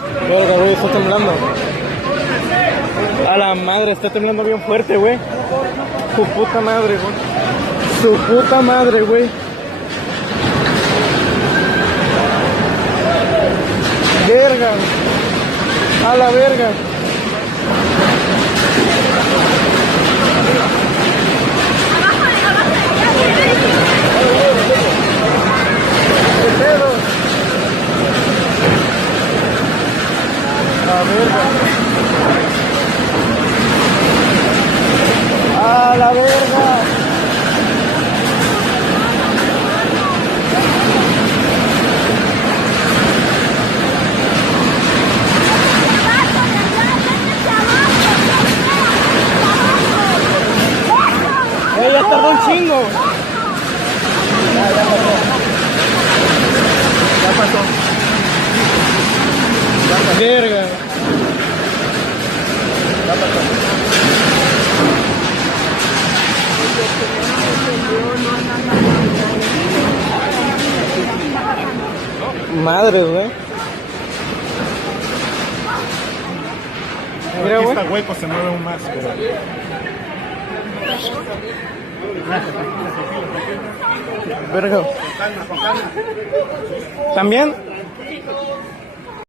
Verga, güey, está temblando. A la madre, está temblando bien fuerte, güey. Su puta madre, güey. Su puta madre, güey. Verga. A la verga. ¿Qué pedo? A verga. A la verga. Ya tardó un chingo. Ya pasó. Verga. Ya pasó. Madre, güey. Mira, Aquí güey. está hueco, se mueve aún más. Pero... Verga. Con calma, con calma. ¿También?